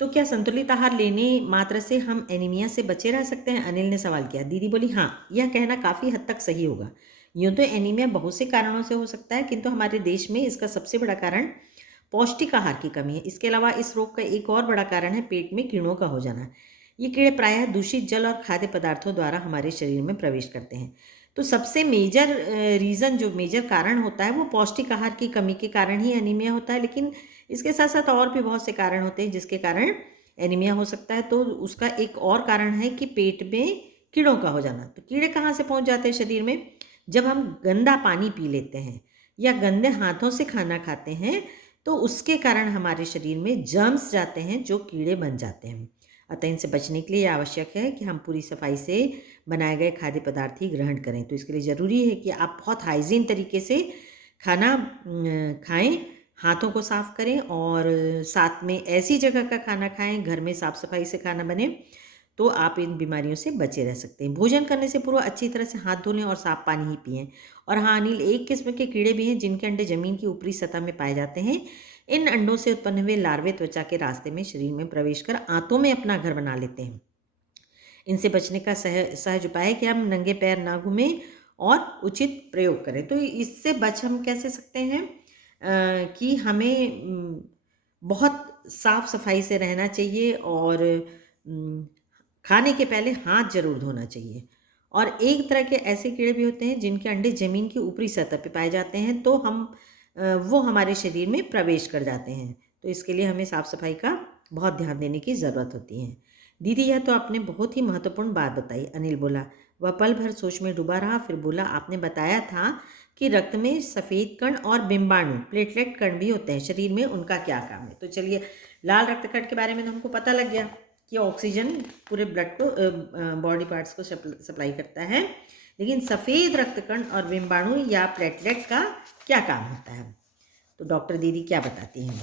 तो क्या संतुलित आहार लेने मात्र से हम एनीमिया से बचे रह सकते हैं? अनिल ने सवाल किया। दीदी बोली, हाँ, यह कहना काफ़ी हद तक सही होगा। यूँ तो एनीमिया बहुत से कारणों से हो सकता है, किंतु हमारे देश में इसका सबसे बड़ा कारण पौष्टिक आहार की कमी है। इसके अलावा इस रोग का एक और बड़ा कारण है पेट में कीड़ों का हो जाना। ये कीड़े प्रायः दूषित जल और खाद्य पदार्थों द्वारा हमारे शरीर में प्रवेश करते हैं। तो सबसे मेजर रीज़न, जो मेजर कारण होता है, वो पौष्टिक आहार की कमी के कारण ही एनीमिया होता है। लेकिन इसके साथ-साथ और भी बहुत से कारण होते हैं जिसके कारण एनीमिया हो सकता है। तो उसका एक और कारण है कि पेट में कीड़ों का हो जाना। तो कीड़े कहाँ से पहुँच जाते हैं शरीर में? जब हम गंदा पानी पी लेते हैं या गंदे हाथों से खाना खाते हैं, तो उसके कारण हमारे शरीर में जर्म्स जाते हैं जो कीड़े बन जाते हैं। अतः इनसे बचने के लिए आवश्यक है कि हम पूरी सफाई से बनाए गए खाद्य पदार्थ ही ग्रहण करें। तो इसके लिए ज़रूरी है कि आप बहुत हाइजीन तरीके से खाना खाएँ, हाथों को साफ़ करें और साथ में ऐसी जगह का खाना खाएँ, घर में साफ़-सफ़ाई से खाना बने, तो आप इन बीमारियों से बचे रह सकते हैं। भोजन करने से पूर्व अच्छी तरह से हाथ धो लें और साफ़ पानी ही पिएँ। और हाँ अनिल, एक किस्म के कीड़े भी हैं जिनके अंडे ज़मीन की ऊपरी सतह में पाए जाते हैं। इन अंडों से उत्पन्न हुए लार्वे त्वचा के रास्ते में शरीर में प्रवेश कर आंतों में अपना घर बना लेते हैं। इनसे बचने का सहज उपाय है कि हम नंगे पैर ना घूमें और उचित प्रयोग करें। तो इससे बच हम कैसे सकते हैं? कि हमें बहुत साफ-सफाई से रहना चाहिए और उम, खाने के पहले हाथ ज़रूर धोना चाहिए। और एक तरह के ऐसे कीड़े भी होते हैं जिनके अंडे ज़मीन की ऊपरी सतह पे पाए जाते हैं, तो वो हमारे शरीर में प्रवेश कर जाते हैं। तो इसके लिए हमें साफ-सफाई का बहुत ध्यान देने की ज़रूरत होती है। दीदी, यह तो आपने बहुत ही महत्वपूर्ण बात बताई, अनिल बोला। वह पल भर सोच में डूबा रहा, फिर बोला, आपने बताया था कि रक्त में सफ़ेद कण और बिंबाणु, प्लेटलेट कण भी होते हैं, शरीर में उनका क्या काम है? तो चलिए, लाल रक्त कण के बारे में तो हमको पता लग गया कि ऑक्सीजन पूरे ब्लड को बॉडी पार्ट्स को सप्लाई करता है। लेकिन सफ़ेद रक्त कण और बिंबाणु या प्लेटलेट का क्या काम होता है? तो डॉक्टर दीदी क्या बताती हैं?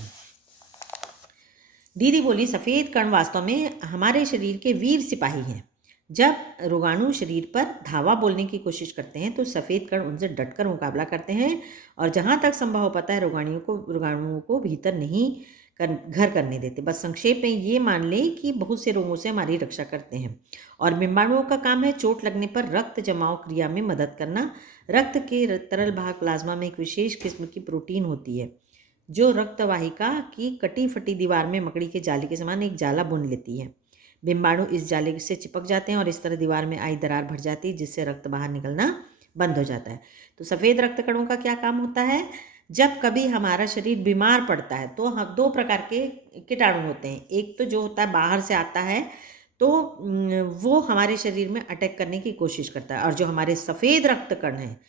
दीदी बोली, सफ़ेद कण वास्तव में हमारे शरीर के वीर सिपाही हैं। जब रोगाणु शरीर पर धावा बोलने की कोशिश करते हैं तो सफ़ेद कण उनसे डटकर मुकाबला करते हैं और जहाँ तक संभव हो पाता है रोगाणुओं को भीतर नहीं घर करने देते। बस संक्षेप में ये मान लें कि बहुत से रोगों से हमारी रक्षा करते हैं। और बिंबाणुओं का काम है चोट लगने पर रक्त जमाव क्रिया में मदद करना। रक्त के तरल भाग प्लाज्मा में एक विशेष किस्म की प्रोटीन होती है जो रक्त वाहिका की कटी फटी दीवार में मकड़ी के जाले के समान एक जाला बुन लेती है। बिंबाणु इस जाले से चिपक जाते हैं और इस तरह दीवार में आई दरार भर जाती है जिससे रक्त बाहर निकलना बंद हो जाता है। तो सफ़ेद रक्त कणों का क्या काम होता है? जब कभी हमारा शरीर बीमार पड़ता है तो हम दो प्रकार के कीटाणु होते हैं। एक तो जो होता है बाहर से आता है, तो वो हमारे शरीर में अटैक करने की कोशिश करता है, और जो हमारे सफ़ेद रक्त कण हैं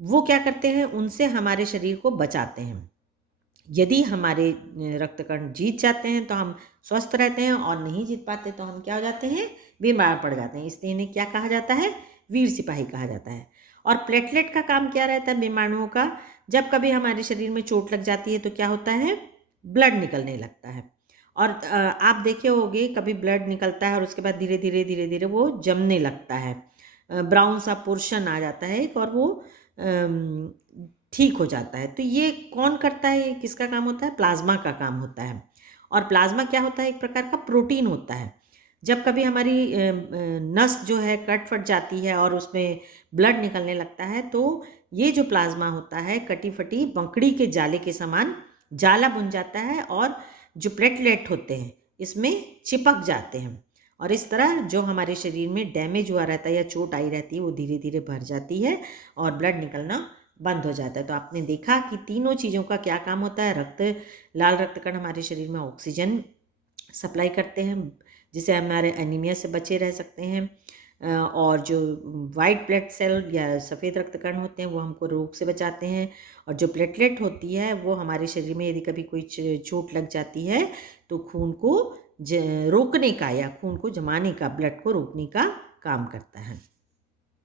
वो क्या करते हैं, उनसे हमारे शरीर को बचाते हैं। यदि हमारे रक्तकण जीत जाते हैं तो हम स्वस्थ रहते हैं, और नहीं जीत पाते तो हम क्या हो जाते हैं, बीमार पड़ जाते हैं। इसलिए इन्हें क्या कहा जाता है, वीर सिपाही कहा जाता है। और प्लेटलेट का काम क्या रहता है बीमाणुओं का? जब कभी हमारे शरीर में चोट लग जाती है तो क्या होता है, ब्लड निकलने लगता है। और आप देखे होंगे कभी ब्लड निकलता है और उसके बाद धीरे धीरे धीरे धीरे वो जमने लगता है, ब्राउन सा पोर्शन आ जाता है एक, और वो अम, ठीक हो जाता है। तो ये कौन करता है, ये किसका काम होता है? प्लाज़्मा का काम होता है। और प्लाज़्मा क्या होता है? एक प्रकार का प्रोटीन होता है। जब कभी हमारी नस जो है कट-फट जाती है और उसमें ब्लड निकलने लगता है, तो ये जो प्लाज़्मा होता है कटी-फटी मकड़ी के जाले के समान जाला बुन जाता है और जो प्लेटलेट होते हैं इसमें चिपक जाते हैं। और इस तरह जो हमारे शरीर में डैमेज हुआ रहता है या चोट आई रहती है वो धीरे-धीरे भर जाती है और ब्लड निकलना बंद हो जाता है। तो आपने देखा कि तीनों चीज़ों का क्या काम होता है। लाल रक्त कण हमारे शरीर में ऑक्सीजन सप्लाई करते हैं जिससे हमारे एनीमिया से बचे रह सकते हैं। और जो वाइट ब्लड सेल या सफ़ेद रक्त कण होते हैं वो हमको रोग से बचाते हैं। और जो प्लेटलेट होती है वो हमारे शरीर में यदि कभी कोई चोट लग जाती है तो खून को रोकने का या खून को जमाने का, ब्लड को रोकने का काम करता है।